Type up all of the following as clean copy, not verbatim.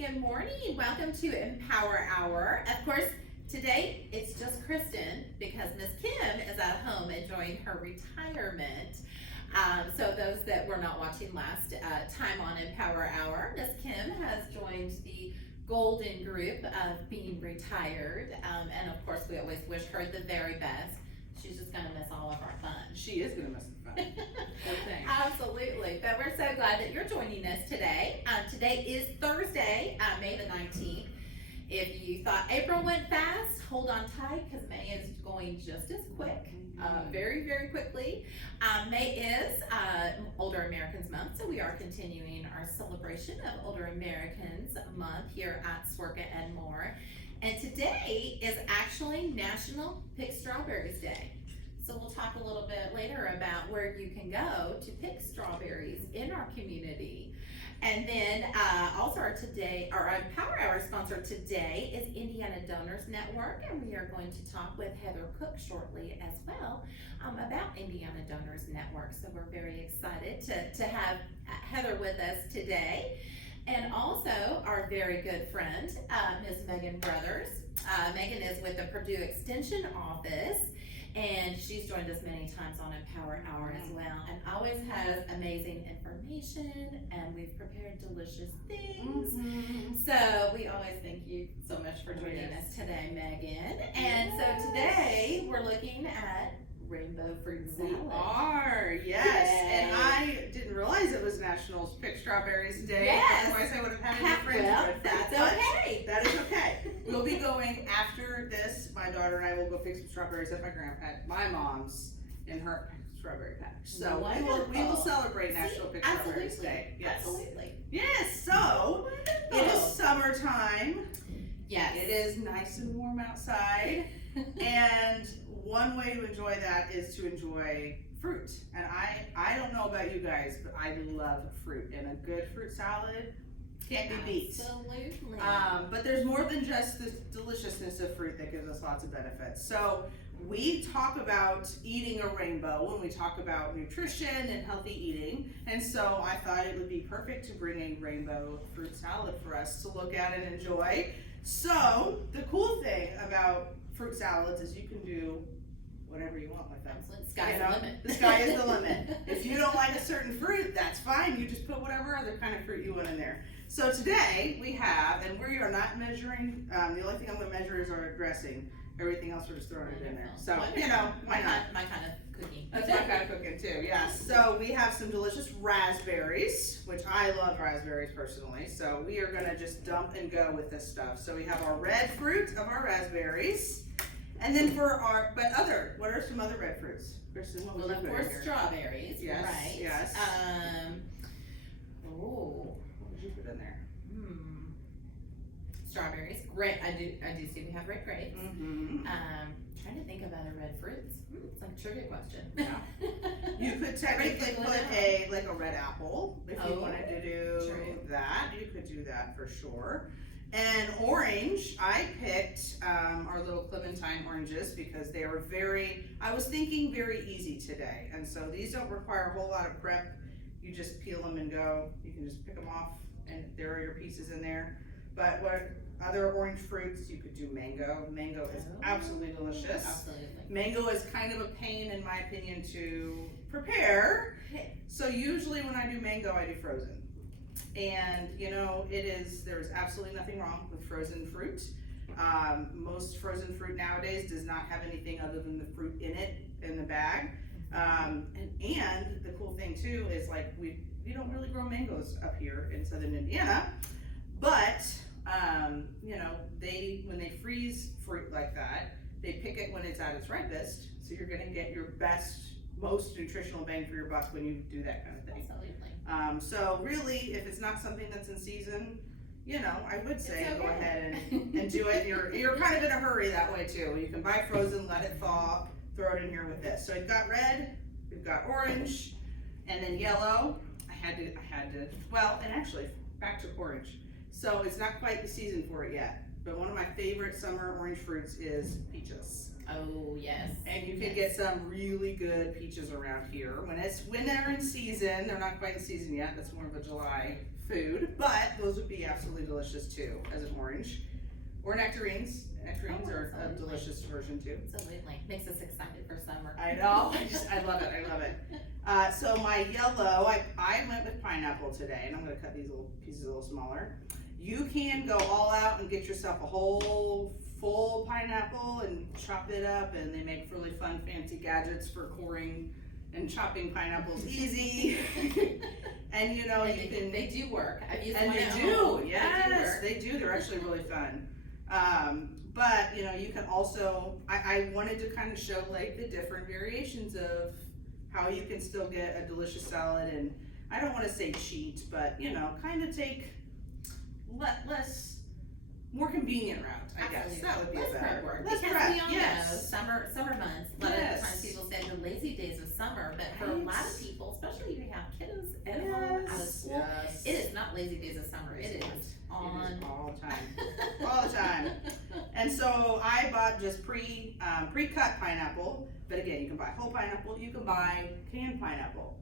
Good morning. Welcome to Empower Hour. Of course, today it's just Kristen because Miss Kim is at home enjoying her retirement. So those that were not watching last time on Empower Hour, Miss Kim has joined the golden group of being retired. And of course, we always wish her the very best. She's just gonna miss all of our fun. She is gonna miss the fun. Good thing. Absolutely. But we're so glad that you're joining us today. Today is Thursday, May the 19th. If you thought April went fast, hold on tight because May is going just as quick, very, very quickly. May is Older Americans Month, so we are continuing our celebration of Older Americans Month here at Swerka and More. And today is actually National Pick Strawberries Day. So we'll talk a little bit later about where you can go to pick strawberries in our community. And then also our Empower Hour sponsor today is Indiana Donors Network, and we are going to talk with Heather Cook shortly as well about Indiana Donors Network. So we're very excited to have Heather with us today. And also our very good friend, Ms. Megan Brothers. Megan is with the Purdue Extension Office, and she's joined us many times on Empower Hour as well, and always has amazing information, and we've prepared delicious things. So we always thank you so much for joining us today, Megan. And so today we're looking at rainbow fruit salad. We are, yes. Yay. And I didn't realize it was National Pick Strawberries Day. Yes. Otherwise I would have had a different Well, that's okay. That is okay. We'll be going after this. My daughter and I will go pick some strawberries at my mom's in her strawberry patch. So we will celebrate National Pick Strawberries Day. Yes. Absolutely. Yes. So it is summertime. Yes. It is nice and warm outside. And one way to enjoy that is to enjoy fruit. And I don't know about you guys, but I love fruit, and a good fruit salad can't be beat. Absolutely. But there's more than just the deliciousness of fruit that gives us lots of benefits. So we talk about eating a rainbow when we talk about nutrition and healthy eating. And so I thought it would be perfect to bring a rainbow fruit salad for us to look at and enjoy. So the cool thing about fruit salads is you can do whatever you want with them. Absolutely. Sky's the limit. The sky is the limit. If you don't like a certain fruit, that's fine. You just put whatever other kind of fruit you want in there. So today we have, and we are not measuring, the only thing I'm going to measure is our dressing. Everything else we're just throwing it in there. So, Wonderful. you know, why not? My kind of cooking. That's my kind of cooking too, yes. So we have some delicious raspberries, which I love raspberries personally. So we are gonna just dump and go with this stuff. So we have our red fruit of our raspberries. And then what are some other red fruits? Kristen, what Well, would of you put course, in here? strawberries. Yes, Right. yes. What would you put in there? Strawberries. Great. I do see we have red grapes. Mm-hmm. Trying to think of other red fruits. It's like a trivia question. Yeah. You could technically put a red apple if you wanted to do that. You could do that for sure. And orange, I picked our little Clementine oranges because they are I was thinking very easy today. And so these don't require a whole lot of prep. You just peel them and go. You can just pick them off and there are your pieces in there. But what other orange fruits, you could do mango. Mango is absolutely delicious. Absolutely. Mango is kind of a pain, in my opinion, to prepare. So usually when I do mango, I do frozen. And you know, there's absolutely nothing wrong with frozen fruit. Most frozen fruit nowadays does not have anything other than the fruit in it, in the bag. And the cool thing too is like we don't really grow mangoes up here in southern Indiana, but you know, when they freeze fruit like that, they pick it when it's at its ripest, so you're gonna get your most nutritional bang for your buck when you do that kind of thing. Absolutely. So really, if it's not something that's in season, you know, I would say It's okay. Go ahead and do it. You're kind of in a hurry that way too. You can buy frozen, let it thaw, throw it in here with this. So we've got red, we've got orange, and then yellow. I had to, well, and actually back to orange. So it's not quite the season for it yet. but one of my favorite summer orange fruits is peaches. Oh, yes. And you can get some really good peaches around here when they're in season. They're not quite in season yet. That's more of a July food, but those would be absolutely delicious too as an orange. Or nectarines. Nectarines are a delicious version too. Absolutely. Makes us excited for summer. I know. I love it. I love it. So my yellow, I went with pineapple today, and I'm going to cut these little pieces a little smaller. You can go all out and get yourself a whole full pineapple and chop it up, and they make really fun fancy gadgets for coring and chopping pineapples easy. And you know, And you can. they do work. I've used And one they at do, home. yes, they do. They're actually really fun. But you know, you can also. I wanted to kind of show like the different variations of how you can still get a delicious salad, and I don't want to say cheat, but you know, kind of take more convenient route. I guess that would be less better. prep work. Less Because prep, we all yes. know summer months. A lot of Yes. times people say the lazy days of summer, but for a lot Right. of people, especially if you have kiddos at home, out of school, Yes. it is not lazy days of summer. It is It is on all the time. All the time. And so I bought just pre-cut pineapple, but again, you can buy whole pineapple, you can buy canned pineapple.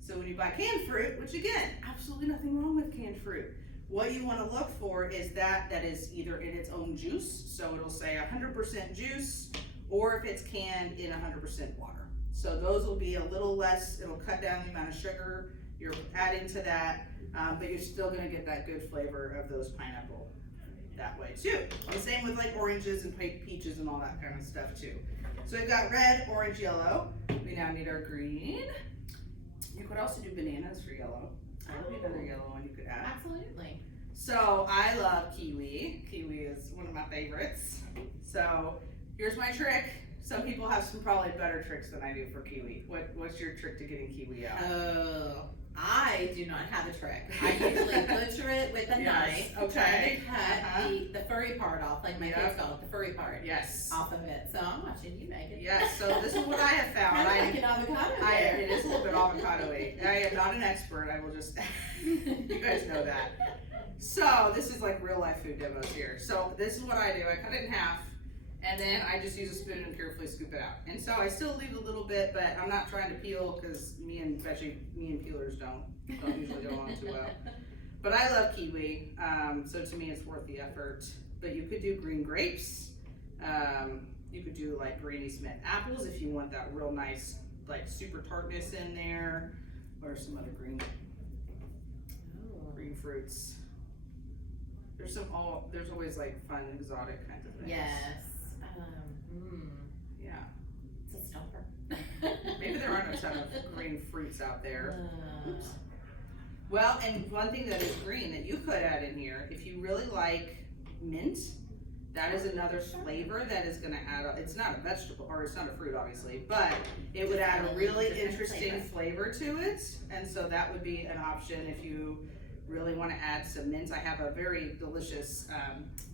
So when you buy canned fruit, which again, absolutely nothing wrong with canned fruit, what you want to look for is that is either in its own juice, so it'll say 100% juice, or if it's canned in 100% water. So those will be a little less, it'll cut down the amount of sugar you're adding to that, but you're still going to get that good flavor of those pineapple that way too. And the same with like oranges and peaches and all that kind of stuff too. So we've got red, orange, yellow. We now need our green. You could also do bananas for yellow. That would be another yellow one you could add. Absolutely. So I love kiwi. Kiwi is one of my favorites. So here's my trick. Some people have some probably better tricks than I do for kiwi. What's your trick to getting kiwi out? Oh, I do not have a trick. I usually butcher it with a Yes, knife, okay. trying to cut Uh-huh. the furry part off, like my Yep. kids call it, the furry part Yes. off of it. So I'm watching you make it. Yes. So this is what I have found. Kind of like an avocado there. It is a little bit avocado-y. I am not an expert. I will just, you guys know that. So this is like real life food demos here. So this is what I do. I cut it in half, and then I just use a spoon and carefully scoop it out. And so I still leave a little bit, but I'm not trying to peel because me and peelers don't usually go on too well. But I love kiwi, so to me it's worth the effort. But you could do green grapes. You could do like Granny Smith apples if you want that real nice, like super tartness in there, or some other green fruits. There's always like fun exotic kinds of things. Yes. Yeah. It's a stopper. Maybe there aren't a ton of green fruits out there. Oops. Uh, Well, and one thing that is green that you could add in here, if you really like mint, that is another flavor that is going to add. It's not a vegetable, or it's not a fruit, obviously, but it would add a really interesting flavor to it, and so that would be an option if you really want to add some mint. I have a very delicious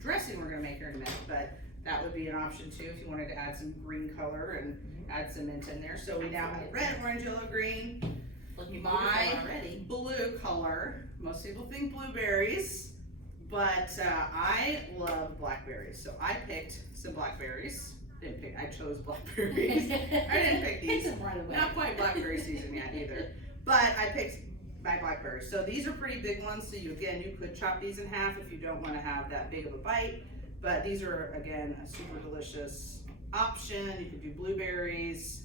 dressing we're going to make here in a minute, but that would be an option too if you wanted to add some green color and add some mint in there. So we now have red, orange, yellow, green. Looking My beautiful already. blue color, most people think blueberries, but I love blackberries. So I picked some blackberries. I chose blackberries. I didn't pick these. Pick them right away. Not quite blackberry season yet either. But I picked my blackberries. So these are pretty big ones. So you could chop these in half if you don't want to have that big of a bite. But these are, again, a super delicious option. You could do blueberries,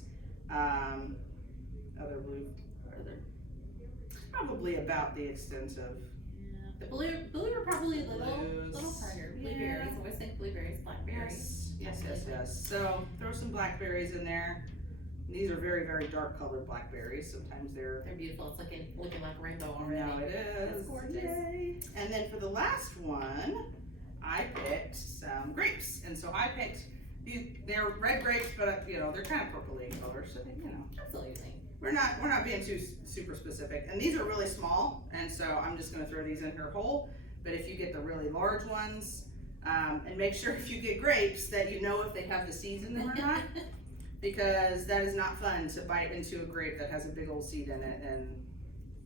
probably about the extent of. Yeah. The blue are probably a little Blues. harder. Yeah. Blueberries. I always think blueberries, blackberries. Yes. So throw some blackberries in there. These are very, very dark colored blackberries. Sometimes they're. They're beautiful. It's looking like a rainbow Oh, already. no, it is. It's gorgeous. Yay. And then for the last one, I picked some grapes. And so I picked they're red grapes, but they're kind of purpley in color. So Absolutely. we're not being too super specific. And these are really small, and so I'm just going to throw these in here whole. But if you get the really large ones, and make sure if you get grapes that you know if they have the seeds in them or not. Because that is not fun to bite into a grape that has a big old seed in it, and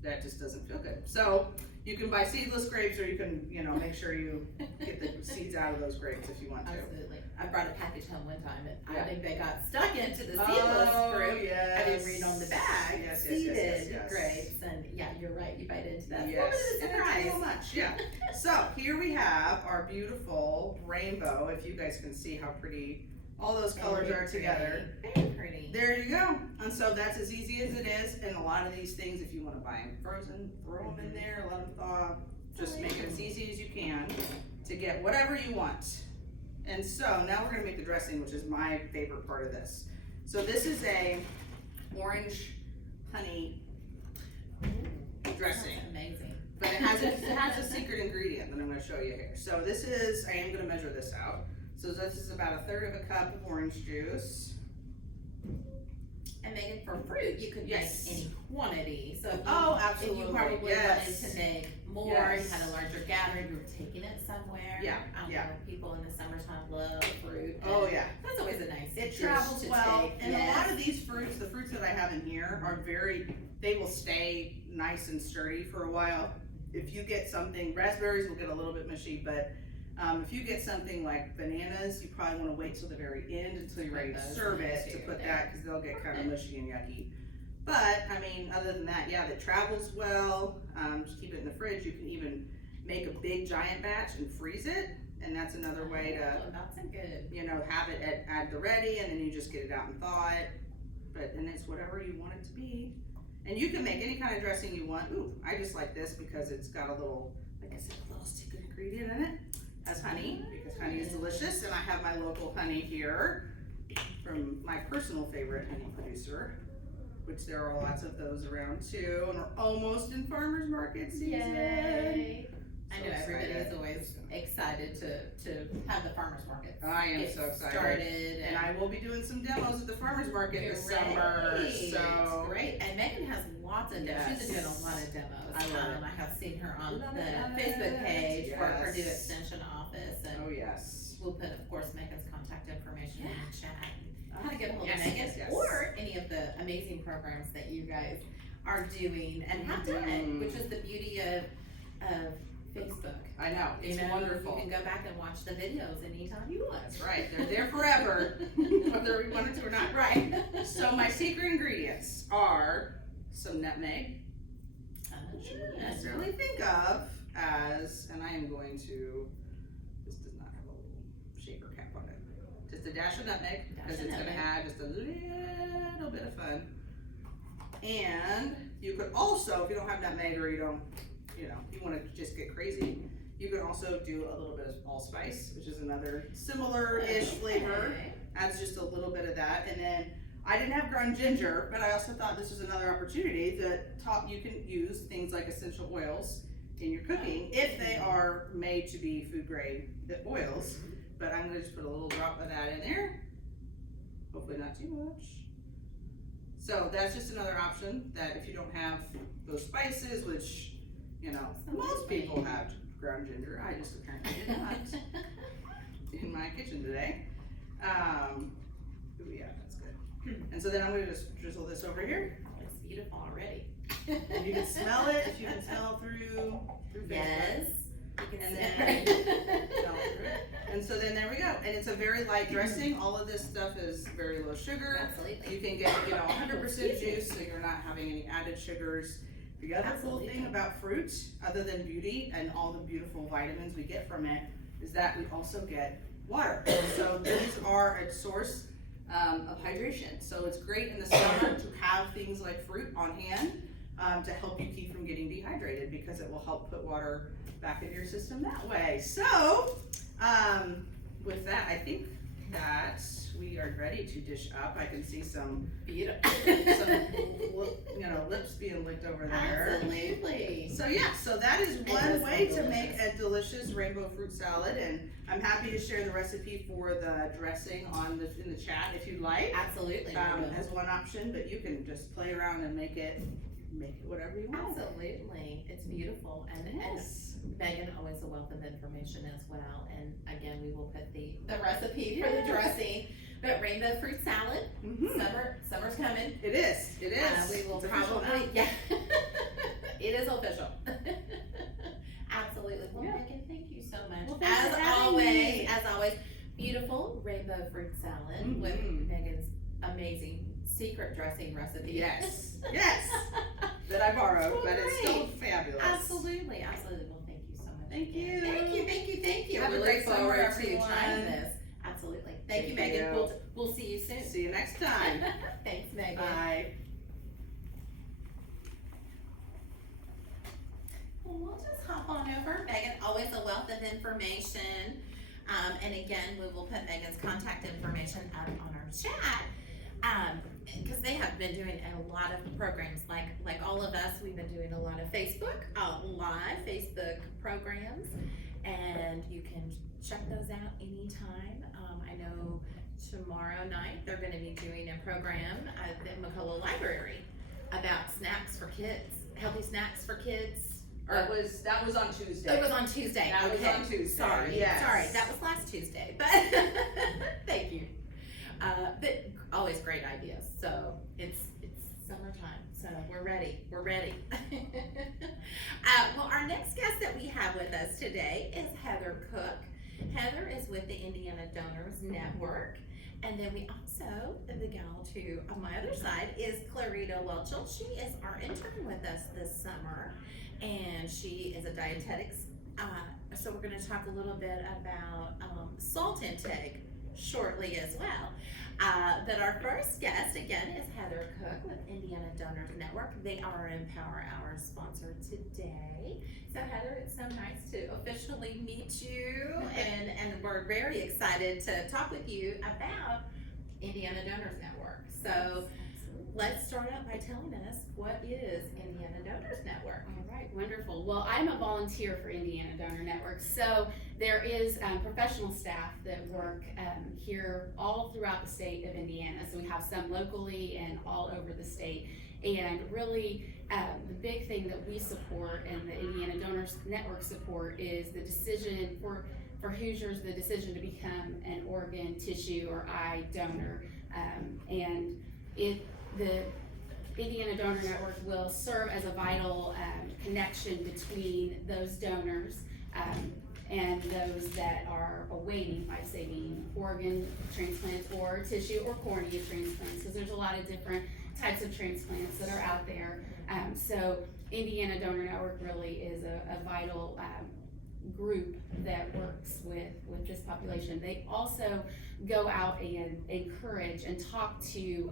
that just doesn't feel good. So You can buy seedless grapes, or you can, make sure you get the seeds out of those grapes if you want to. Absolutely. I brought a package home one time, and Yeah. I think they got stuck into the seedless fruit. Yes. I didn't read on the bag. Yes, Seeded grapes, and yeah, you're right. You bite into that. Yes. It's a And little bit of a it's a surprise. little much, yeah. So here we have our beautiful rainbow. If you guys can see how pretty all those colors Very are together. pretty. Very pretty. There you go. And so that's as easy as it is. And a lot of these things, if you want to buy them frozen, throw them in there, let them thaw. Just make it as easy as you can to get whatever you want. And so now we're gonna make the dressing, which is my favorite part of this. So this is a orange honey dressing. That's amazing. But it has a secret ingredient that I'm gonna show you here. So this is, I am gonna measure this out. So this is about 1/3 of a cup of orange juice. And Megan, for fruit, you could Yes. make any quantity. So if you, Absolutely. if you probably Yes. wanted to make more, Yes. you had a larger gathering, you were taking it somewhere. Yeah, I yeah. know people in the summertime love fruit. Oh and yeah. That's always a nice It dish travels to well, take. and Yes. a lot of these fruits, the fruits that I have in here are they will stay nice and sturdy for a while. If you get something, raspberries will get a little bit mushy, but if you get something like bananas, you probably wanna wait till the very end until you're ready to Put those serve in it to too, put there. that, cause they'll get kinda mushy and yucky. But, I mean, other than that, yeah, it travels well, just keep it in the fridge, you can even make a big giant batch and freeze it, and that's another way to Oh, that's a good. have it at the ready, and then you just get it out and thaw it. And it's whatever you want it to be. And you can make any kind of dressing you want. Ooh, I just like this because it's got a little, like I said, a little secret ingredient in it. Has honey, because honey is delicious, and I have my local honey here from my personal favorite honey producer, which there are lots of those around too, and we're almost in farmers market season. Yay. I know So everybody excited. is always excited to have the farmers market. I am get so excited. Started And I will be doing some demos at the farmers market this summer, Great. so. Great, and Megan has lots of demos. She's been doing a lot of demos. I love it. I have seen her on Love the it, love Facebook it. page for Purdue Yes. Extension Office, and Oh, yes. we'll put, of course, Megan's contact information in the chat. How to get a hold Yes, of Megan, yes, yes. or any of the amazing programs that you guys are doing and have done, which is the beauty of Facebook. I know, it's You wonderful. can go back and watch the videos anytime you want. That's right, they're there forever, whether we want it to or not. Right. So my secret ingredients are some nutmeg, which you wouldn't necessarily think of as, and I am going to, this does not have a little shaker cap on it. Just a dash of nutmeg, because Dash of it's gonna nutmeg. add just a little bit of fun. And you could also, if you don't have nutmeg or you don't, you wanna just get crazy, you could also do a little bit of allspice, which is another similar-ish flavor. Okay. Adds just a little bit of that, and then I didn't have ground ginger, but I also thought this was another opportunity to you can use things like essential oils in your cooking if they are made to be food grade oils. But I'm gonna just put a little drop of that in there. Hopefully not too much. So that's just another option that if you don't have those spices, which, most people have ground ginger, I just apparently did not in my kitchen today. Ooh, yeah, that's good. And so then I'm gonna just drizzle this over here. It's beautiful already. And you can smell it, if you can tell through Facebook. Yes. You can And smell then- it. Smell through it. And so then there we go. And it's a very light dressing. All of this stuff is very low sugar. Absolutely. You can get, 100% juice, so you're not having any added sugars. The other cool Absolutely. thing about fruit, other than beauty and all the beautiful vitamins we get from it, is that we also get water. So these are a source of hydration. So it's great in the summer to have things like fruit on hand to help you keep from getting dehydrated, because it will help put water back into your system that way. So with that, I think that we are ready to dish up. I can see some Beautiful. lips being licked over there. Absolutely. So yeah, so that is It one does way sound to make delicious. a delicious rainbow fruit salad, and I'm happy to share the recipe for the dressing in the chat if you'd like, Absolutely. as one option. But you can just play around and make it whatever you want. Absolutely. It's beautiful. And Megan always a wealth of information as well. And again, we will put the recipe for the Yes. dressing. But rainbow fruit salad, Mhm. summer's coming. It is. It is. We will It's official probably, now. yeah. It is official. as always, beautiful rainbow fruit salad with Mhm. Megan's amazing secret dressing recipe. Yes, yes, that I borrowed, Well, but it's still great. fabulous. Absolutely, absolutely. Well, thank you so much. Thank again. you. Thank you, thank you, thank you. Have we a look great summer, forward to everyone. trying this. Absolutely. Thank you, Thank Megan. you. We'll see you soon. See you next time. Thanks, Megan. Bye. Well, we'll just hop on over. Megan, always a wealth of information. And again, we will put Megan's contact information up on our chat. Because they have been doing a lot of programs, like all of us, we've been doing a lot of Facebook, live Facebook programs, and you can check those out anytime. I know tomorrow night they're going to be doing a program at the McCullough Library about snacks for kids, healthy snacks for kids. That was on Tuesday. It was on Tuesday. That was Okay. on Tuesday. Sorry, Yes. sorry, that was last Tuesday, but thank you. But always great ideas. So it's summertime, so we're ready. Well, our next guest that we have with us today is Heather Cook. Heather is with the Indiana Donors Network. And then we also, the gal to on my other side is Clarita Welchel. She is our intern with us this summer, and she is a dietetics. So we're going to talk a little bit about salt intake shortly as well. But our first guest again is Heather Cook with Indiana Donors Network. They are our Empower Hour sponsor today. So Heather, it's so nice to officially meet you, and we're very excited to talk with you about Indiana Donors Network. So let's start out by telling us, what is Indiana Donors Network? All right, wonderful. Well, I'm a volunteer for Indiana Donor Network. So there is professional staff that work here all throughout the state of Indiana. So we have some locally and all over the state. And really, the big thing that we support and the Indiana Donors Network support is the decision for Hoosiers, the decision to become an organ, tissue, or eye donor. And the Indiana Donor Network will serve as a vital connection between those donors and those that are awaiting life-saving organ transplants or tissue or cornea transplants, because there's a lot of different types of transplants that are out there. So Indiana Donor Network really is a vital group that works with this population. They also go out and encourage and talk to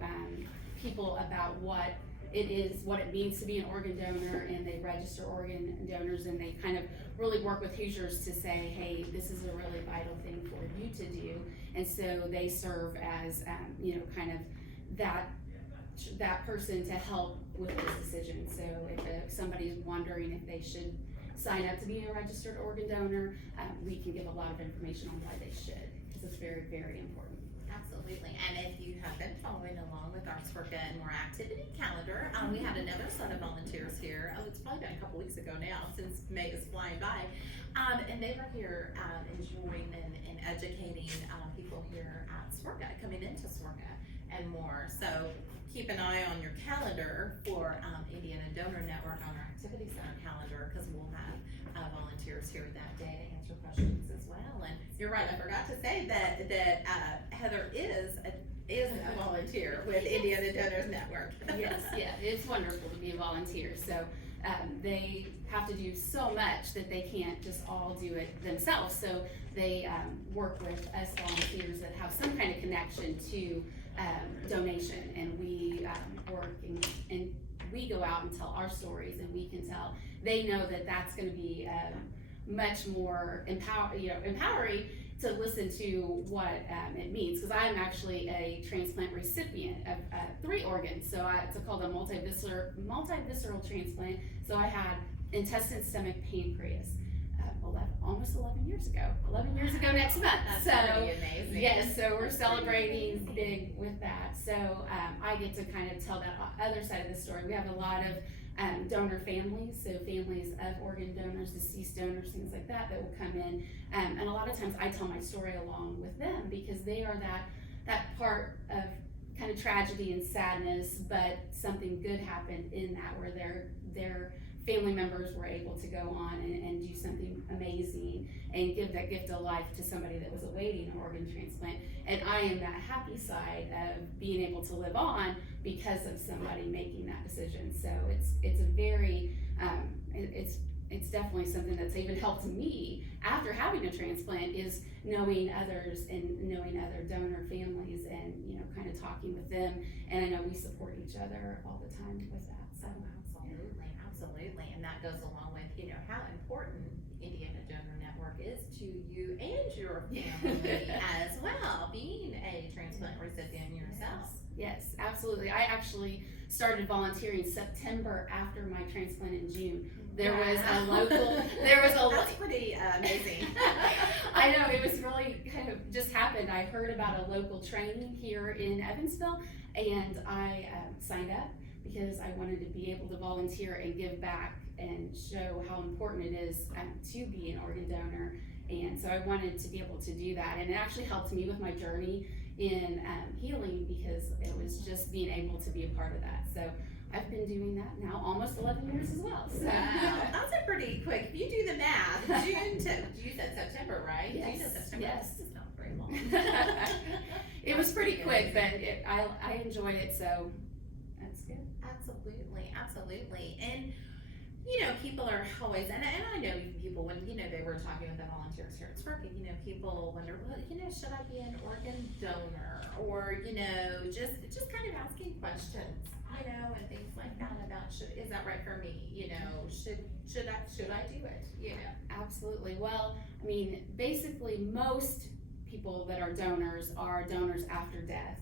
people about what it means to be an organ donor, and they register organ donors, and they kind of really work with Hoosiers to say, hey, this is a really vital thing for you to do. And so they serve as kind of that person to help with this decision. So if somebody's wondering if they should sign up to be a registered organ donor, we can give a lot of information on why they should, because it's very, very important. Absolutely. And if you have been following along with our SWRCA and More Activity calendar, we had another set of volunteers here. It's probably been a couple weeks ago now, since May is flying by. And they were here enjoying and educating people here at SWRCA, coming into SWRCA and more. So keep an eye on your calendar for Indiana Donor Network on our Activity Center calendar, because we'll have volunteers here that day to answer questions as well. And you're right, I forgot to say that Heather is a volunteer with Indiana Donors Network. Yes, yeah, it's wonderful to be a volunteer. So they have to do so much that they can't just all do it themselves. So they work with us volunteers that have some kind of connection to donation, and we work and we go out and tell our stories, and we can tell. They know that that's going to be much more empowering to listen to what it means, because I'm actually a transplant recipient of 3 organs. So it's called a multivisceral transplant. So I had intestine, stomach, pancreas. Almost 11 years ago. 11 years ago next month. That's pretty amazing. Yes, so we're celebrating big with that. So I get to kind of tell that other side of the story. We have a lot of donor families, so families of organ donors, deceased donors, things like that will come in. And a lot of times I tell my story along with them, because they are that part of kind of tragedy and sadness, but something good happened in that, where their family members were able to go on and do something amazing. and give that gift of life to somebody that was awaiting an organ transplant. And I am that happy side of being able to live on because of somebody making that decision. So it's a very, it's definitely something that's even helped me after having a transplant, is knowing others and knowing other donor families and, you know, kind of talking with them. And I know we support each other all the time with that. So Absolutely, and that goes along with, you know, how important Indiana Donor Network is to you and your family as well, being a transplant recipient yourself. Yes, absolutely. I actually started volunteering September after my transplant in June. There was That's pretty amazing. I know, it was really kind of just happened. I heard about a local training here in Evansville, and I signed up because I wanted to be able to volunteer and give back and show how important it is to be an organ donor. And so I wanted to be able to do that, and it actually helped me with my journey in healing, because it was just being able to be a part of that. So I've been doing that now almost 11 years as well. So. Wow, that's a pretty quick, if you do the math, June to, you said September, right? Yes, June to September, yes. This is not very long. It was pretty quick, but I enjoyed it, so that's good. Absolutely. And, you know, people are always, and I know people, when, you know, they were talking with the volunteers here at Sparky, you know, people wonder, well, you know, should I be an organ donor? Or, you know, just kind of asking questions, you know, and things like that about, is that right for me? You know, should I do it? You know? Absolutely. Well, I mean, basically most people that are donors after death.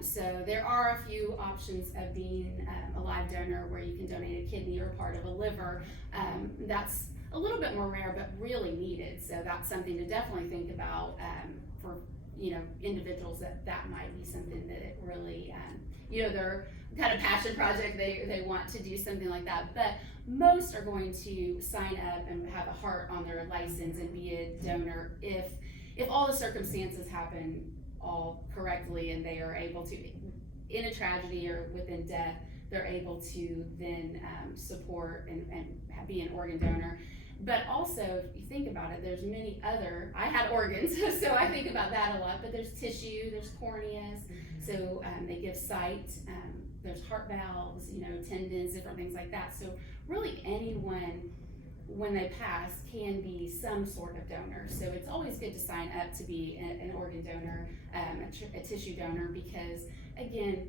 So there are a few options of being a live donor where you can donate a kidney or part of a liver. That's a little bit more rare, but really needed. So that's something to definitely think about for, you know, individuals that might be something that it really, you know, their kind of passion project, they want to do something like that. But most are going to sign up and have a heart on their license and be a donor if all the circumstances happen all correctly and they are able to, in a tragedy or within death, they're able to then support and be an organ donor. But also, if you think about it, there's many other, I had organs, so I think about that a lot, but there's tissue, there's corneas, so they give sight, there's heart valves, you know, tendons, different things like that. So really anyone, when they pass, can be some sort of donor. So it's always good to sign up to be an organ donor, a tissue donor, because again,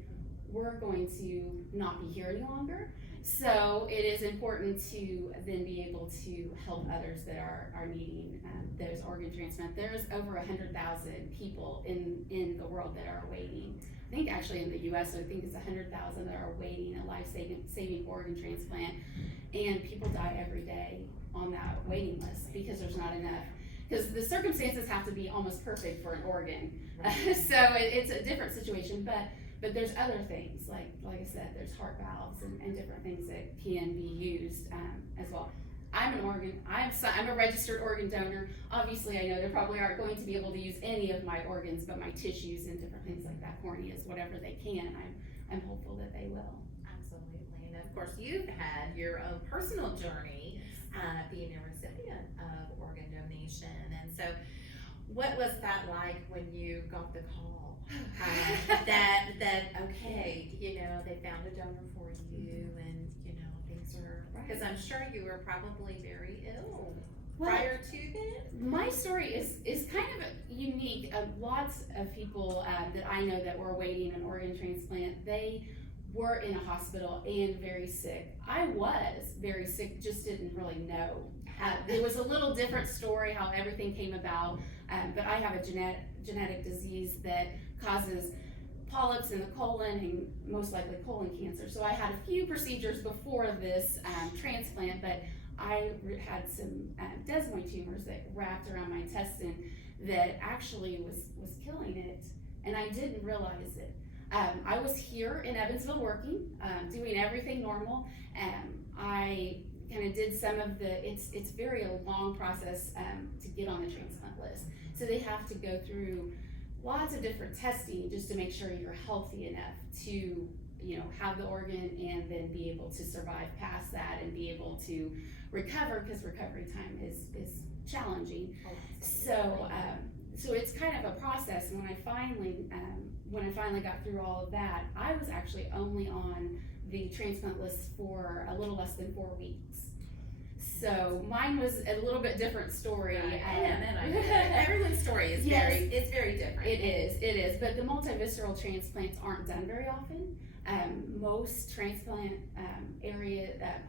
we're going to not be here any longer. So it is important to then be able to help others that are needing those organ transplants. There's over 100,000 people in the world that are awaiting. I think actually in the US, I think it's 100,000 that are awaiting a life-saving organ transplant. And people die every day on that waiting list because there's not enough. Because the circumstances have to be almost perfect for an organ. So it's a different situation, but there's other things, like I said, there's heart valves and different things that can be used as well. I'm a registered organ donor. Obviously, I know they probably aren't going to be able to use any of my organs, but my tissues and different things like that, corneas, whatever they can, I'm hopeful that they will. Absolutely, and of course, you've had your own personal journey being a recipient of organ donation, and so what was that like when you got the call that okay, you know, they found a donor for you, and you know things are, because I'm sure you were probably very ill prior to then? My story is kind of unique. Lots of people that I know that were awaiting an organ transplant, they were in a hospital and very sick. I was very sick, just didn't really know. It was a little different story how everything came about, but I have a genetic disease that causes polyps in the colon and most likely colon cancer. So I had a few procedures before this transplant, but I had some desmoid tumors that wrapped around my intestine that actually was killing it, and I didn't realize it. I was here in Evansville working, doing everything normal. I kind of did some of it's very a long process to get on the transplant list. So they have to go through lots of different testing just to make sure you're healthy enough to have the organ and then be able to survive past that and be able to recover, because recovery time is challenging. So it's kind of a process. And when I finally got through all of that, I was actually only on the transplant list for a little less than 4 weeks. So mine was a little bit different story. Everyone's story is it's very different. It is. But the multivisceral transplants aren't done very often. Most transplant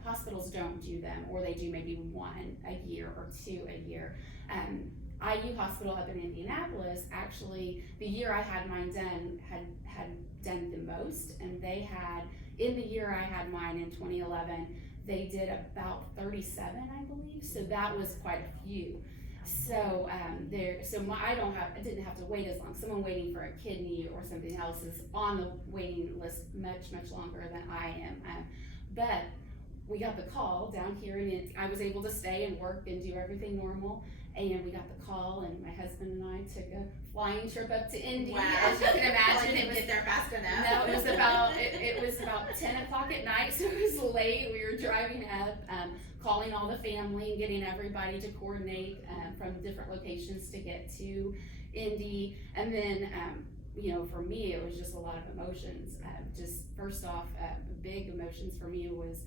hospitals don't do them, or they do maybe one a year or two a year. IU Hospital up in Indianapolis, actually, the year I had mine done, had done the most, and they had, in the year I had mine in 2011, they did about 37, I believe, so that was quite a few. So I didn't have to wait as long. Someone waiting for a kidney or something else is on the waiting list much longer than I am. But we got the call down here, and I was able to stay and work and do everything normal. And we got the call, and my husband and I took a flying trip up to Indy. Wow. As you can imagine, Didn't get there fast enough. No, it was about 10 o'clock at night, so it was late. We were driving up, calling all the family and getting everybody to coordinate from different locations to get to Indy. And then, for me, it was just a lot of emotions. Just first off, big emotions for me was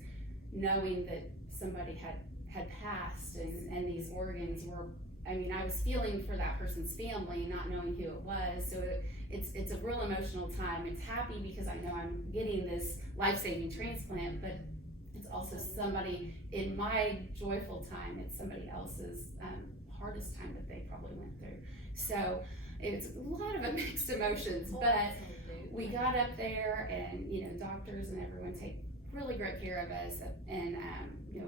knowing that somebody had passed, and these organs were, I was feeling for that person's family, not knowing who it was. So it's a real emotional time. It's happy because I know I'm getting this life-saving transplant, but it's also somebody, in my joyful time, it's somebody else's hardest time that they probably went through. So it's a lot of mixed emotions, but we got up there, and doctors and everyone take really great care of us, and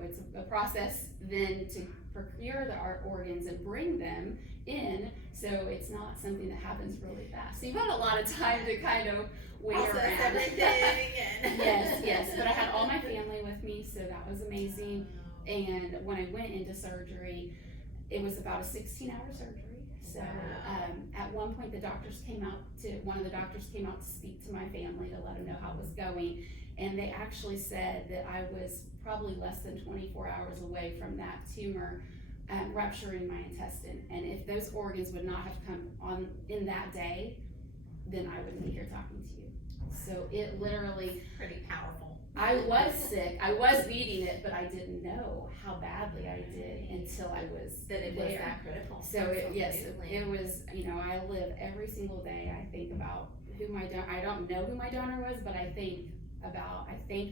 it's a process then to procure the organs and bring them in, so it's not something that happens really fast. So you've got a lot of time to kind of wait around. Everything and yes, but I had all my family with me, so that was amazing. And when I went into surgery, it was about a 16-hour surgery. So at one point, one of the doctors came out to speak to my family to let them know how it was going. And they actually said that I was probably less than 24 hours away from that tumor rupturing my intestine. And if those organs would not have come on in that day, then I wouldn't be here talking to you. So it literally, pretty powerful. I was sick. I was needing it, but I didn't know how badly I did until I was That it was that critical. So it was, I live every single day. I think about I don't know who my donor was, but I thank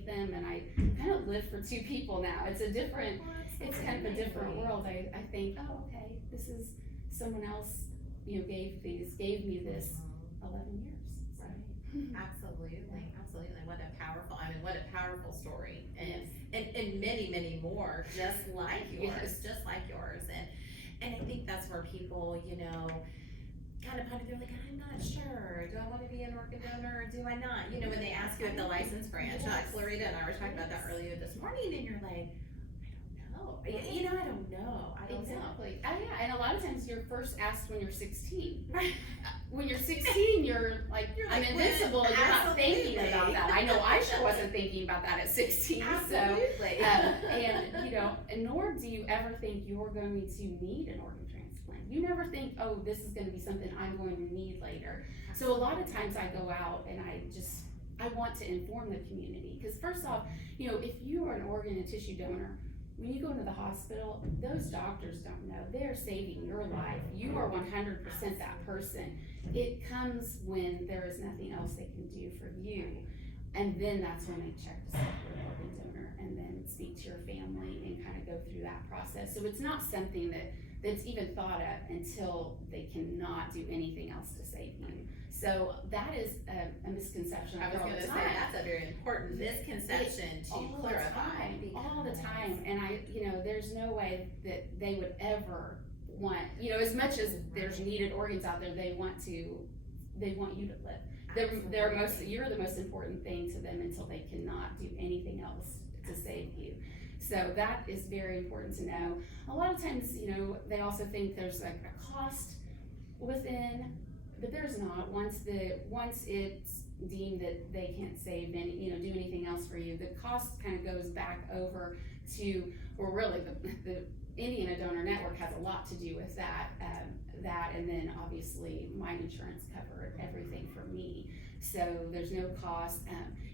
them, and I kind of live for two people now. It's kind of a different world. I think, oh, okay, this is someone else, gave me this 11 years. So. Absolutely. What a powerful story. And many more just like yours, And I think that's where people, kind of ponder, they're like, I'm not sure. Do I want to be an organ donor or do I not? When they ask you at the license branch, Clarita and I were talking about that earlier this morning, and you're like, I don't know. Exactly. Yeah, and a lot of times you're first asked when you're 16. When you're 16, you're like I'm invincible. You're not thinking about that. I know I sure wasn't thinking about that at 16. Absolutely. So, and nor do you ever think you're going to need an organ transplant. You never think, oh, this is going to be something I'm going to need later. So a lot of times I go out and I want to inform the community, because first off, if you are an organ and tissue donor, when you go into the hospital, those doctors don't know. They're saving your life. You are 100% that person. It comes when there is nothing else they can do for you. And then that's when they check to see if you're an organ donor, and then speak to your family and kind of go through that process. So it's not something that's even thought of until they cannot do anything else to save you. So that is a misconception. I was going to say, that's a very important misconception to clarify. All the time. And there's no way that they would ever want, as much as there's needed organs out there, they want you to live. You're the most important thing to them until they cannot do anything else to save you. So that is very important to know. A lot of times, they also think there's like a cost within, but there's not. Once it's deem that they can't save any, do anything else for you, the cost kind of goes back over to, or really the Indiana Donor Network has a lot to do with that, and then obviously my insurance covered everything for me. So there's no cost.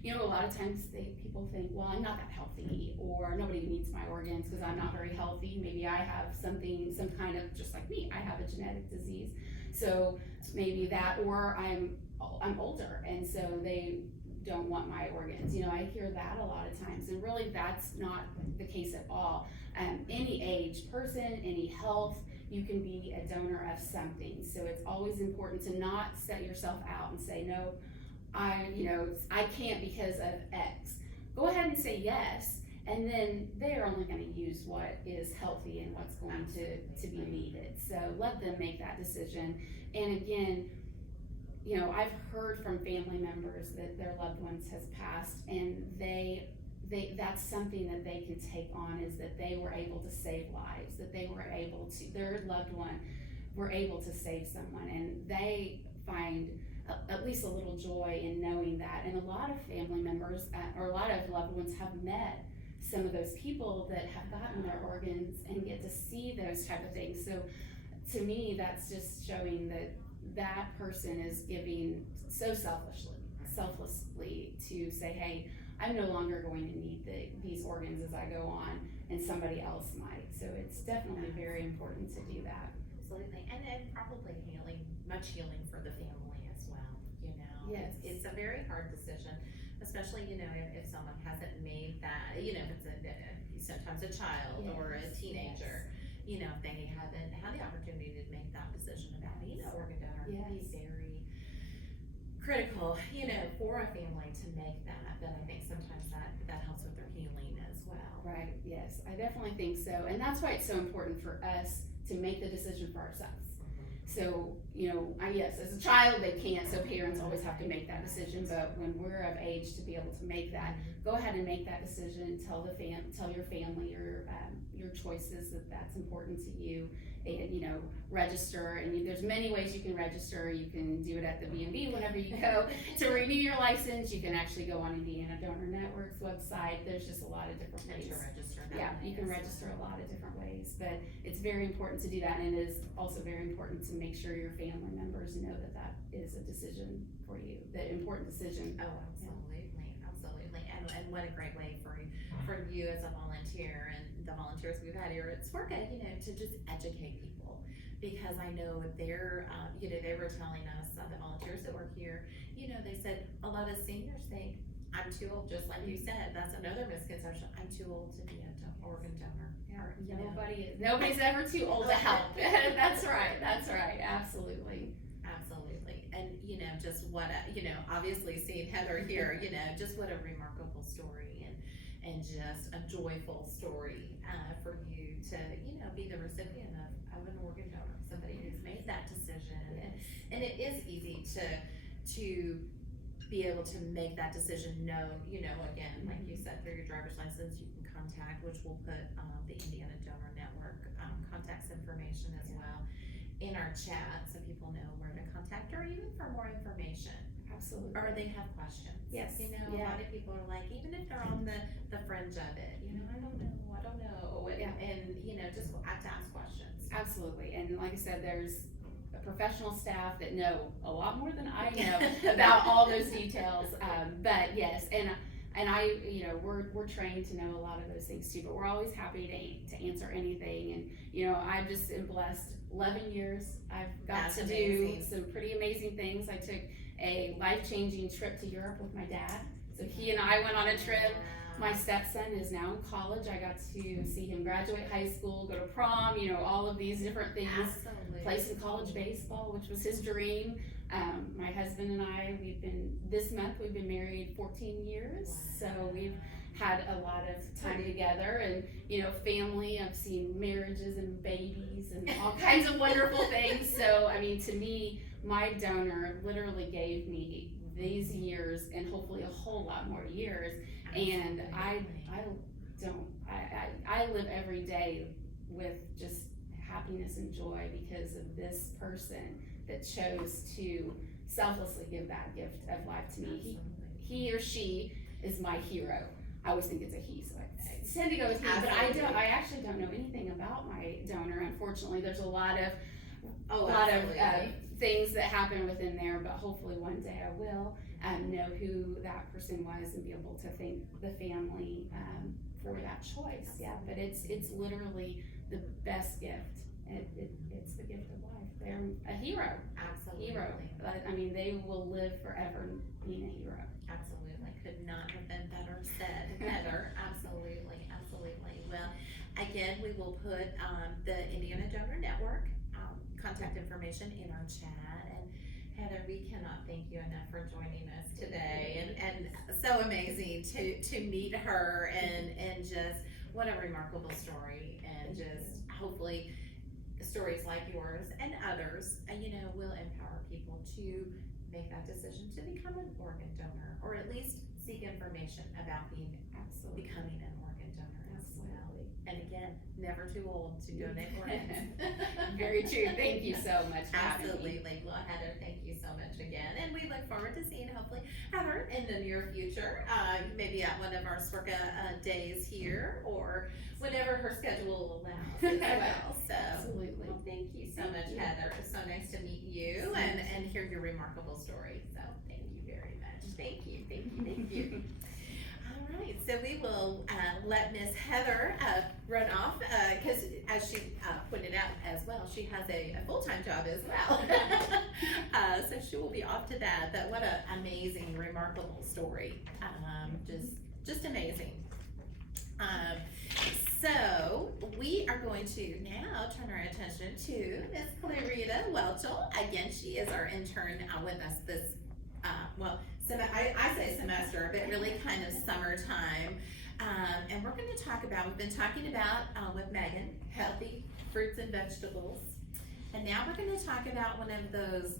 A lot of times people think, well, I'm not that healthy, or nobody needs my organs because I'm not very healthy. Maybe I have some kind of, just like me, I have a genetic disease. So maybe that, or I'm older, and so they don't want my organs. I hear that a lot of times, and really that's not the case at all. Any age person, any health, you can be a donor of something. So it's always important to not set yourself out and say, no, I can't because of X. Go ahead and say yes, and then they're only gonna use what is healthy and what's going to be needed. So let them make that decision. And again, I've heard from family members that their loved ones has passed, and that's something that they can take on, is that they were able to save lives, that their loved one were able to save someone, and they find at least a little joy in knowing that. And a lot of family members or a lot of loved ones have met some of those people that have gotten their organs and get to see those type of things. So to me, that's just showing that person is giving so selflessly to say, hey, I'm no longer going to need these organs as I go on, and somebody else might. So it's definitely very important to do that. Absolutely, and probably much healing for the family as well, Yes. It's a very hard decision, especially, if someone hasn't made that, if it's sometimes a child or a teenager, if they haven't had the opportunity to make that decision about being an organ donor. It can be very critical, for a family to make that, but I think sometimes that helps with their healing as well. Right, yes, I definitely think so. And that's why it's so important for us to make the decision for ourselves. So, yes, as a child, they can't, so parents always have to make that decision, but when we're of age to be able to make that, go ahead and make that decision, tell your family your choices, that's important to you, and, register, and there's many ways you can register. You can do it at the B&B whenever you go to renew your license. You can actually go on Indiana Donor Network's website. There's just a lot of different ways. To register. You can register a lot of different ways, but it's very important to do that, and it is also very important to make sure your family members know that is a decision for you, the important decision. Oh, absolutely, and what a great way for you as a volunteer and the volunteers we've had here at SWORCA, to just educate people, because I know they're, they were telling us, the volunteers that work here, they said a lot of seniors think, I'm too old, just like you said. That's another misconception. I'm too old to be an organ donor. Nobody's ever too old to help. That's right, absolutely. And, just what, obviously seeing Heather here, just what a remarkable story and just a joyful story for you to, be the recipient of an organ donor, somebody who's made that decision. And it is easy to be able to make that decision known, again, like you said, through your driver's license, you can contact, which we'll put the Indiana Donor Network contacts information as well in our chat, so people know where to contact, or even for more information. Absolutely. Or they have questions. Yes. A lot of people are like, even if they're on the fringe of it, I don't know. And just have to ask questions. Absolutely, and like I said, there's a professional staff that know a lot more than I know about all those details. But yes, and I, we're trained to know a lot of those things too. But we're always happy to answer anything. And I just am blessed. 11 years, I've got to do some pretty amazing things. I took a life-changing trip to Europe with my dad. So he and I went on a trip. My stepson is now in college. I got to see him graduate high school, go to prom, all of these different things. Absolutely. Play some college baseball, which was his dream. My husband and I, this month we've been married 14 years. Wow. So we've had a lot of time together, and family. I've seen marriages and babies and all kinds of wonderful things. So to me, my donor literally gave me these years and hopefully a whole lot more years. And I live every day with just happiness and joy because of this person that chose to selflessly give that gift of life to me. He or she is my hero. I always think it's a he, so I tend to go with he, but I actually don't know anything about my donor. Unfortunately, there's a lot of things that happen within there, but hopefully one day I will know who that person was and be able to thank the family for that choice. Yeah, but it's literally the best gift. It's the gift of life. They're a hero. Absolutely. Hero. I mean, they will live forever being a hero. Absolutely. Could not have been better said, Heather. Absolutely. Absolutely. Well, again, we will put the Indiana Donor Network contact information in our chat. And Heather, we cannot thank you enough for joining us today, and so amazing to meet her, and just what a remarkable story, and just hopefully stories like yours and others, will empower people to make that decision to become an organ donor, or at least seek information about becoming an organ donor as well. And again, never too old to donate organs. Very true. Thank you so much for having me. Absolutely. Well, Heather, thank you so much again. And we look forward to seeing, hopefully, Heather in the near future, maybe at one of our SWRCA days here, or whenever her schedule allows as well. So, Absolutely. well, thank you so much, Heather. It was so nice to meet you and hear your remarkable story. So, thank you very much. Thank you, thank you, thank you. All right, so we will let Miss Heather run off, because as she pointed out as well, she has a full-time job as well. So she will be off to that. But what an amazing, remarkable story. Just amazing. So we are going to now turn our attention to Miss Clarita Welchel. Again, she is our intern with us this, I say semester, but really kind of summertime. And we're going to talk about, we've been talking about with Megan, healthy fruits and vegetables. And now we're going to talk about one of those,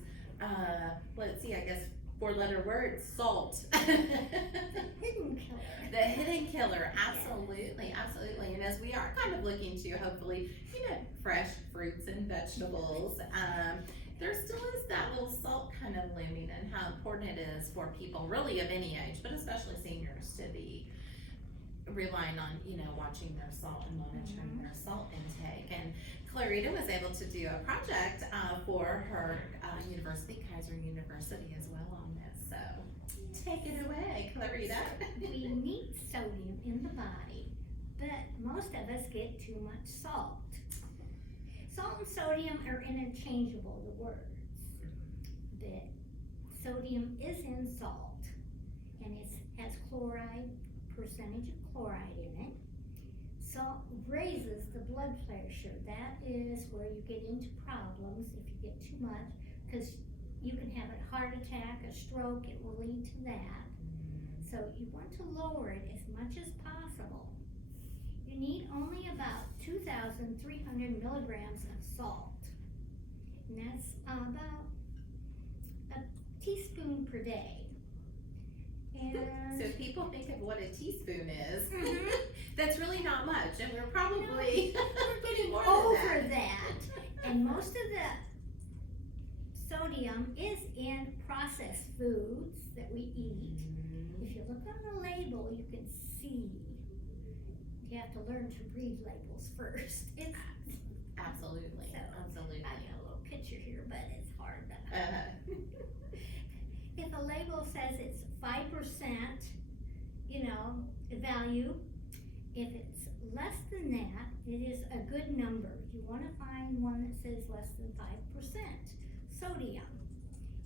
let's see, I guess 4-letter words, salt. The hidden killer. The hidden killer, absolutely, absolutely. And as we are kind of looking to hopefully, fresh fruits and vegetables, there still is that little salt kind of looming, and how important it is for people really of any age, but especially seniors, to be relying on, watching their salt and monitoring their salt intake. And Clarita was able to do a project for her university, Kaiser University, as well on this. So take it away, Clarita. We need sodium in the body, but most of us get too much salt. Salt and sodium are interchangeable, the words. But sodium is in salt, and it has chloride, percentage of chloride in it. Salt raises the blood pressure. That is where you get into problems if you get too much, because you can have a heart attack, a stroke, it will lead to that. So you want to lower it as much as possible. You need only about 2,300 milligrams of salt. And that's about a teaspoon per day. And So people think of what a teaspoon is. Mhm. That's really not much, and we're probably we're getting more over than that. And most of the sodium is in processed foods that we eat. If you look on the label, you can see. You have to learn to read labels first. It's Absolutely, So, absolutely. I got a little picture here, but it's hard. If a label says it's 5%, value, if it's less than that, it is a good number. You want to find one that says less than 5% sodium.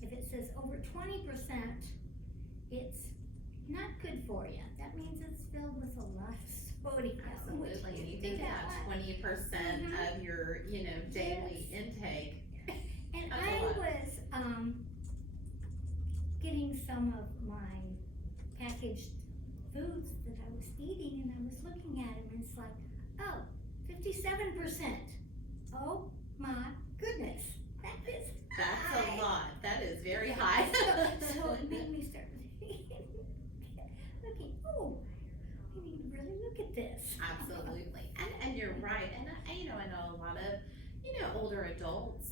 If it says over 20%, it's not good for you. That means it's filled with a lot of sodium. Absolutely, and you think that about 20% of your, daily intake. And That's a I lot. was getting some of my packaged foods that I was eating, and I was looking at them, and it's like, oh, 57%. Oh my goodness, that is That's high. a lot. That is very high. So it made me start looking, oh, we need to really look at this. Absolutely, and you're right, and I know a lot of, older adults,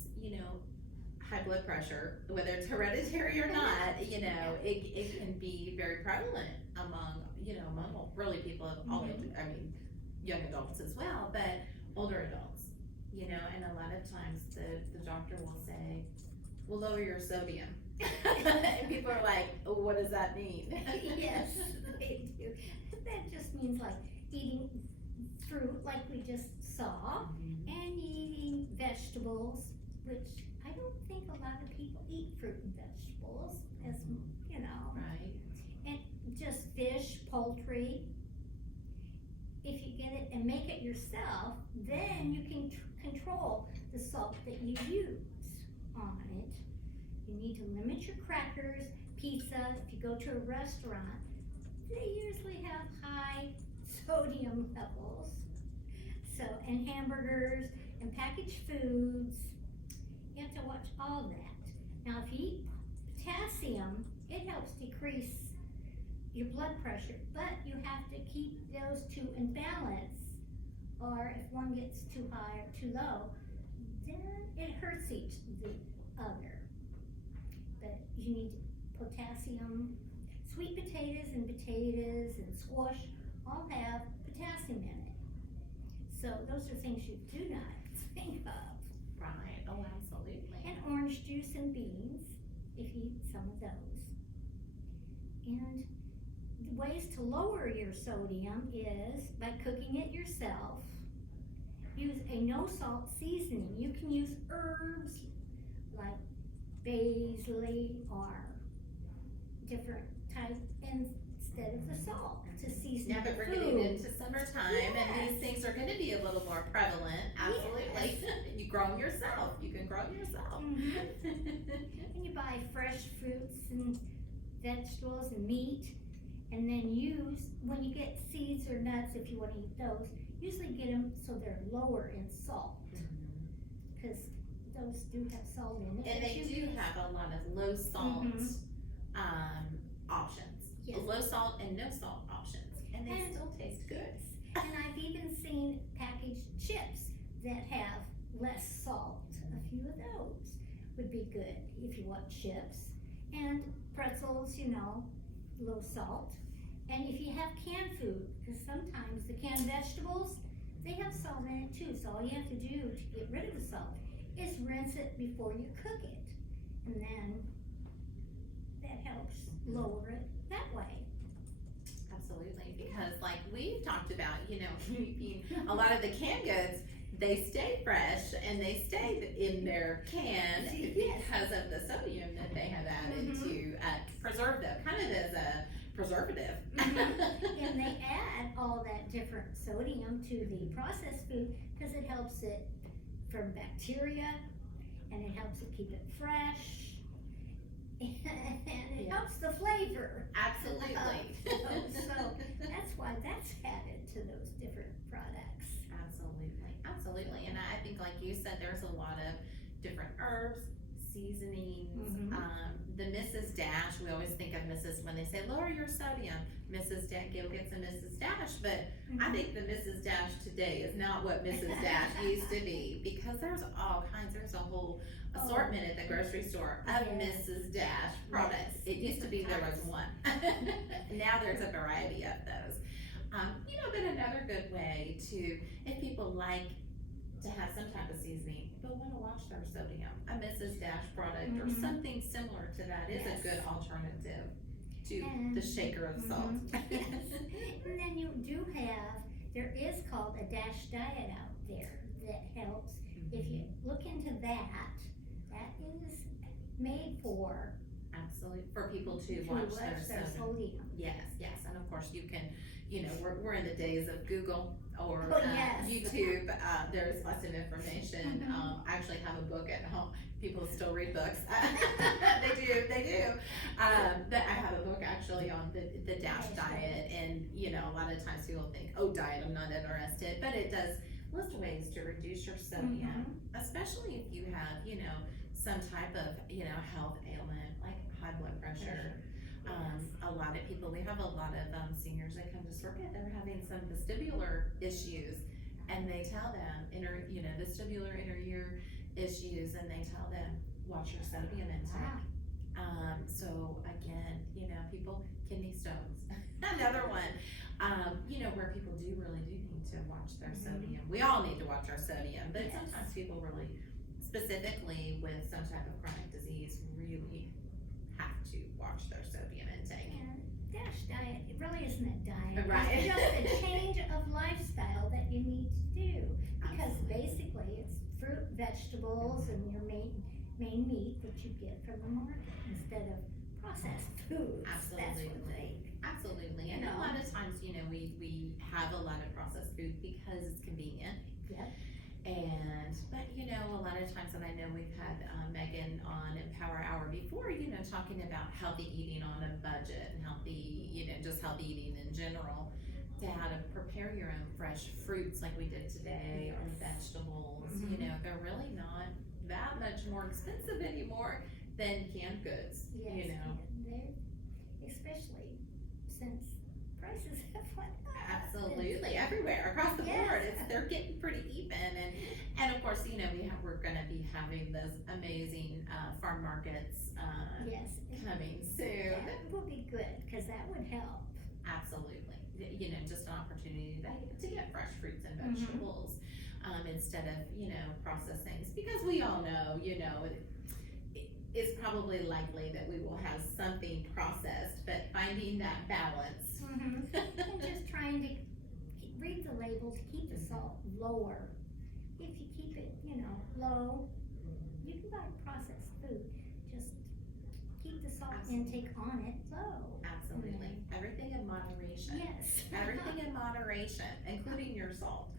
high blood pressure, whether it's hereditary or not, you know, it can be very prevalent among, you know, among really people of all ages, I mean, young adults as well, but older adults, you know, and a lot of times the doctor will say, we'll lower your sodium. And people are like, oh, what does that mean? Yes, they do. That just means like eating fruit like we just saw, and eating vegetables, which I don't think a lot of people eat fruit and vegetables, as you know. Right. And just fish, poultry. If you get it and make it yourself, then you can control the salt that you use on it. You need to limit your crackers, pizza. If you go to a restaurant, they usually have high sodium levels. So, and hamburgers and packaged foods, you have to watch all that. Now, if you eat potassium, it helps decrease your blood pressure, but you have to keep those two in balance, or if one gets too high or too low, then it hurts the other. But you need potassium. Sweet potatoes and squash all have potassium in it. So those are things you do not think of. Right. Oh, absolutely. And orange juice and beans, if you eat some of those. And the ways to lower your sodium is by cooking it yourself. Use a no salt seasoning. You can use herbs like basil or different type instead of the salt to season Now that the we're food. getting into summertime and Yes. these things are gonna be a little more prevalent, absolutely. You grow them yourself, you can grow them yourself. And you buy fresh fruits and vegetables and meat, and then use, when you get seeds or nuts, if you wanna eat those, usually get them so they're lower in salt, cause those do have salt in it. And but they you do can- have a lot of low salt, Mhm. options. Yes. Low salt and no salt options, and they And- still taste good. And I've even seen packaged chips that have less salt. A few of those would be good if you want chips. And pretzels, you know, low salt. And if you have canned food, because sometimes the canned vegetables, they have salt in it too. So all you have to do to get rid of the salt is rinse it before you cook it. And then that helps lower it that way. Absolutely, because like we've talked about, you know, a lot of the canned goods, they stay fresh and they stay in their can Yes. because of the sodium that they have added to preserve them, kind of as a preservative. And they add all that different sodium to the processed food because it helps it from bacteria, and it helps it keep it fresh, and it Yeah. helps the flavor. Absolutely. So that's why that's added to those different products. Absolutely, and I think like you said, there's a lot of different herbs, seasonings, the Mrs. Dash, we always think of Mrs. when they say lower your sodium, Mrs. Gill gets a Mrs. Dash, but I think the Mrs. Dash today is not what Mrs. Dash used to be, because there's all kinds, there's a whole assortment at the grocery store of Yes. Mrs. Dash products. Yes. It used to be there was Different one. Now there's a variety of those. You know, but another good way to, if people like to have some type of seasoning, but wanna watch their sodium, a Mrs. Dash product or Mhm. something similar to that is Yes. a good alternative to And- the shaker of salt. Yes. And then you do have, there is called a DASH diet out there that helps. If you look into that, that is made for Absolutely, for people to watch their sodium. sodium. Yes, and of course you can, you know, we're in the days of Google or Oh, yes. YouTube, there's lots of information. Mhm. I actually have a book at home, people still read books. They do. But I have a book actually on the DASH diet, and, you know, a lot of times people think, oh, diet, I'm not interested, but it does list ways to reduce your sodium, especially if you have, you know, some type of, you know, health ailment, like high blood pressure. A lot of people, we have a lot of seniors that come to circuit, they're having some vestibular issues, and they tell them, vestibular inner ear issues, and they tell them, watch your sodium intake. Wow. So again, you know, people, kidney stones, another one, you know, where people really do need to watch their sodium. We all need to watch our sodium, but Yes. sometimes people really, specifically with some type of chronic disease, really have to watch their sodium intake. And DASH diet, it really isn't a diet. Right. It's just a change of lifestyle that you need to do. Because Absolutely. basically it's fruit, vegetables, and your main meat that you get from the market instead of processed foods. That's Absolutely. what they, Absolutely, and You a know. lot of times, you know, we have a lot of processed food because it's convenient. Yep. But you know, a lot of times, and I know we've had Megan on Empower Hour before, you know, talking about healthy eating on a budget and healthy, you know, just healthy eating in general, to how to prepare your own fresh fruits like we did today, or vegetables, you know, they're really not that much more expensive anymore than canned goods, yes, you know. they're, especially since prices have went up. Absolutely, everywhere, across the Yes. board, they're getting pretty even, and of course, you know, we're gonna be having this amazing, farm markets, Yes. coming soon. That would be good, cause that would help. Absolutely, you know, just an opportunity to get fresh fruits and Mhm. vegetables, instead of, you know, processed things, because we all know, you know, it's probably likely that we will have something processed, but finding that balance. And just trying to read the label to keep the salt lower. If you keep it, you know, low, you can buy processed food, just keep the salt Absolutely. intake on it low. Absolutely, everything in moderation. Yes. Everything in moderation, including your salt.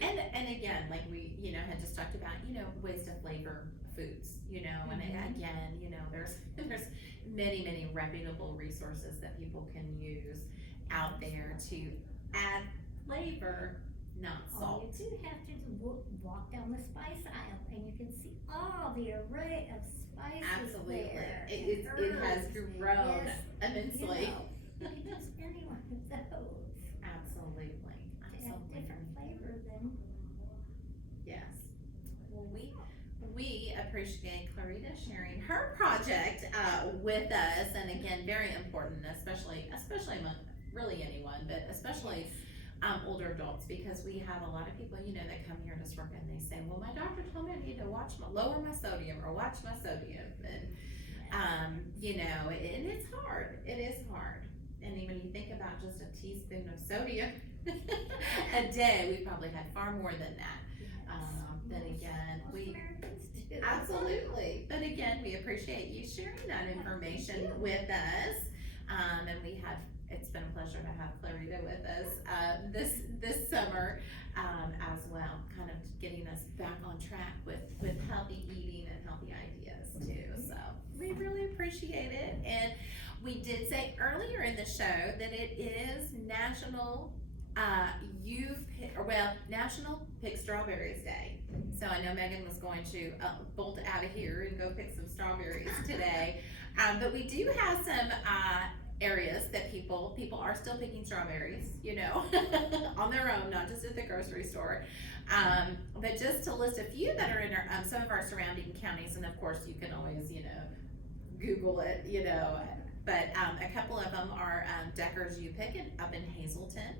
And again, like we, you know, had just talked about, you know, ways to flavor foods, you know, and again, you know, there's many reputable resources that people can use out there to add flavor, not All salt. you do have to do, walk down the spice aisle and you can see all the array of spices Absolutely, there. it has Herbs. grown Yes, immensely. You know, you can use any one of those. Absolutely, To have different flavor than. Yes. Well, we appreciate Clarita sharing her project with us, and again, very important, especially among really anyone, but especially older adults, because we have a lot of people, you know, that come here to work and they say, well, my doctor told me I need to lower my sodium or watch my sodium, and you know, and it's hard. It is hard. And when you think about just a teaspoon of sodium a day, we probably had far more than that. Then again, Most we Americans do. absolutely. But again, we appreciate you sharing that information you. with us. And it's been a pleasure to have Clarita with us this summer as well, kind of getting us back on track with healthy eating and healthy ideas too. So we really appreciate it. And we did say earlier in the show that it is National National Pick Strawberries Day. So I know Megan was going to bolt out of here and go pick some strawberries today. But we do have some areas that people are still picking strawberries, you know, on their own, not just at the grocery store. But just to list a few that are in some of our surrounding counties, and of course you can always, you know, Google it, you know. But a couple of them are Decker's You Pick up in Hazleton,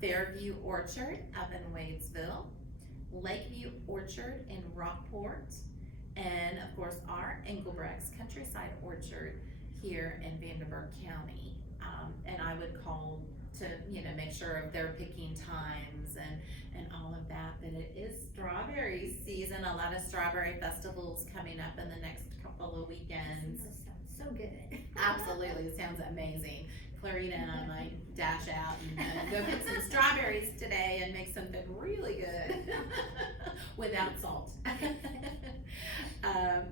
Fairview Orchard up in Wadesville, Lakeview Orchard in Rockport, and of course our Engelbrecht's Countryside Orchard here in Vanderburgh County. And I would call to, you know, make sure of their picking times and all of that. But it is strawberry season, a lot of strawberry festivals coming up in the next couple of weekends. That sounds so good. Absolutely, it sounds amazing. Clarita and I might dash out and go get some strawberries today and make something really good without salt.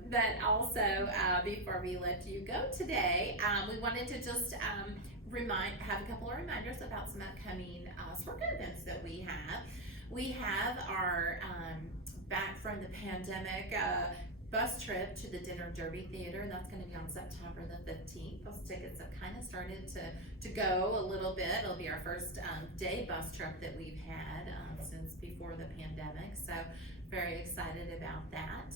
But also, before we let you go today, we wanted to just have a couple of reminders about some upcoming SWORK events that we have. We have our back from the pandemic bus trip to the Dinner Derby Theater. That's going to be on September the 15th. Those tickets have kind of started to go a little bit. It'll be our first day bus trip that we've had since before the pandemic. So very excited about that.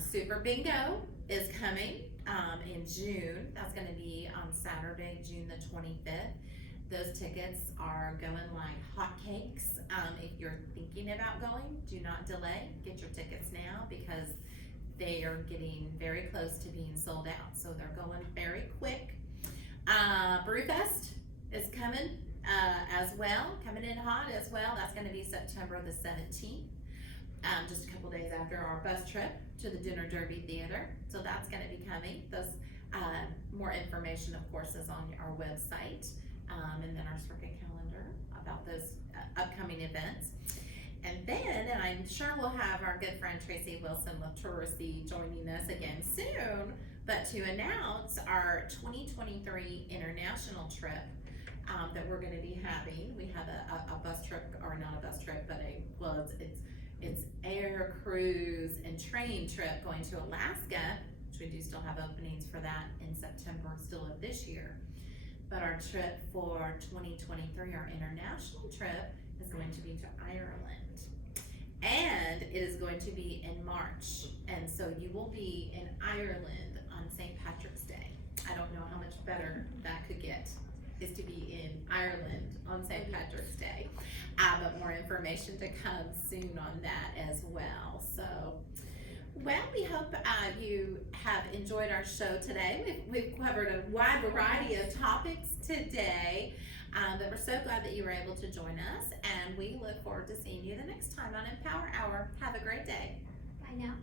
Super Bingo is coming in June. That's gonna be on Saturday, June the 25th. Those tickets are going like hotcakes. If you're thinking about going, do not delay. Get your tickets now because they are getting very close to being sold out. So they're going very quick. Brewfest is coming as well, coming in hot as well. That's gonna be September the 17th. Just a couple days after our bus trip to the Dinner Derby Theater. So that's gonna be coming. Those, more information, of course, is on our website, and then our circuit calendar about those upcoming events. And then, and I'm sure we'll have our good friend Tracy Wilson Latoursey joining us again soon, but to announce our 2023 international trip that we're gonna be having. We have a bus trip, or not a bus trip, but it's air, cruise, and train trip going to Alaska, which we do still have openings for that in September still of this year. But our trip for 2023, our international trip, is going to be to Ireland. And it is going to be in March. And so you will be in Ireland on St. Patrick's Day. I don't know how much better that could get, is to be in Ireland on St. Patrick's Day. But more information to come soon on that as well. So, well, we hope you have enjoyed our show today. We've covered a wide variety of topics today, but we're so glad that you were able to join us, and we look forward to seeing you the next time on Empower Hour. Have a great day. Bye now.